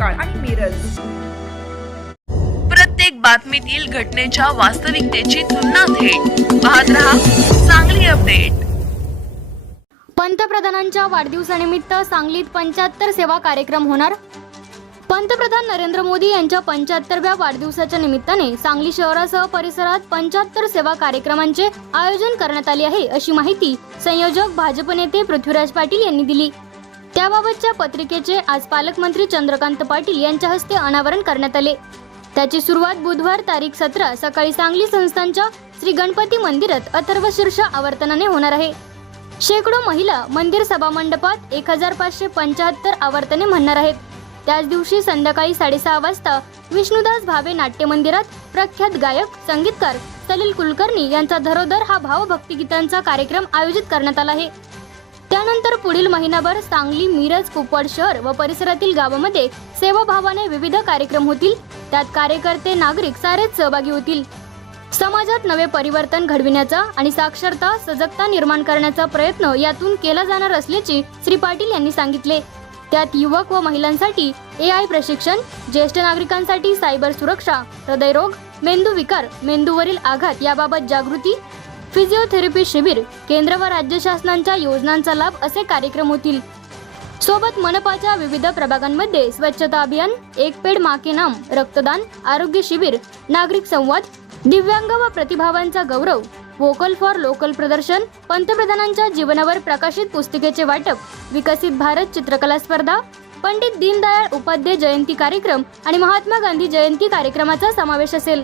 महांकाळ आणि मिरज प्रत्येक बातमीतील घटनेच्या वास्तविकतेची तुलना थेट. पाहत रहा चांगली अपडेट. पंतप्रधानांच्या वाढदिवसानिमित्त सांगलीत पंच्याहत्तर सेवा कार्यक्रम होणार. पंतप्रधान नरेंद्र मोदी यांच्या पंच्याहत्तरव्या वाढदिवसाच्या निमित्ताने सांगली शहरासह परिसरात पंच्याहत्तर सेवा कार्यक्रमांचे आयोजन करण्यात आले आहे अशी माहिती संयोजक भाजप नेते पृथ्वीराज पाटील यांनी दिली. त्याबाबतच्या पत्रिकेचे आज पालकमंत्री चंद्रकांत पाटील यांच्या हस्ते अनावरण करण्यात आले. त्याची सुरुवात बुधवार तारीख सतरा सकाळी सांगली संस्थांच्या श्री गणपती मंदिरात अथर्वशीर्ष आवर्तनाने होणार आहे. शेकडो महिला मंदिर सभामंडपात एक हजार पाचशे पंच्याहत्तर आवर्तने म्हणणार आहेत. त्याच दिवशी संध्याकाळी साडेसहा वाजता विष्णुदास भावे नाट्य मंदिरात प्रख्यात गायक संगीतकार सलील कुलकर्णी यांचा धरोधर हा भावभक्तिगीतांचा कार्यक्रम आयोजित करण्यात आला आहे. त्यानंतर पुढील महिनाभर सांगली मिरज कुपवाड शहर व परिसरातील गावामध्ये सेवाभावाने विविध कार्यक्रम होतील. त्यात कार्यकर्ते नागरिक सारेच सहभागी होतील. समाजात नवे परिवर्तन घडविण्याचा आणि साक्षरता सजगता निर्माण करण्याचा प्रयत्न यातून केला जाणार असल्याचे श्री पाटील यांनी सांगितले. त्यात युवक व महिलांसाठी ए आय प्रशिक्षण ज्येष्ठ नागरिकांसाठी सायबर सुरक्षा हृदयरोग मेंदू विकार मेंदूवरील आघात याबाबत जागृती फिजिओथेरपी शिबिर केंद्र व राज्य शासनांच्या योजनांचा लाभ असे कार्यक्रम होतील. सोबत मनपाच्या विविध प्रभागांमध्ये स्वच्छता अभियान एक पेड माके नाम रक्तदान आरोग्य शिबिर नागरिक संवाद दिव्यांग व प्रतिभावांचा गौरव वोकल फॉर लोकल प्रदर्शन पंतप्रधानांच्या जीवनावर प्रकाशित पुस्तिकेचे वाटप विकसित भारत चित्रकला स्पर्धा पंडित दीनदयाळ उपाध्याय जयंती कार्यक्रम आणि महात्मा गांधी जयंती कार्यक्रमाचा समावेश असेल.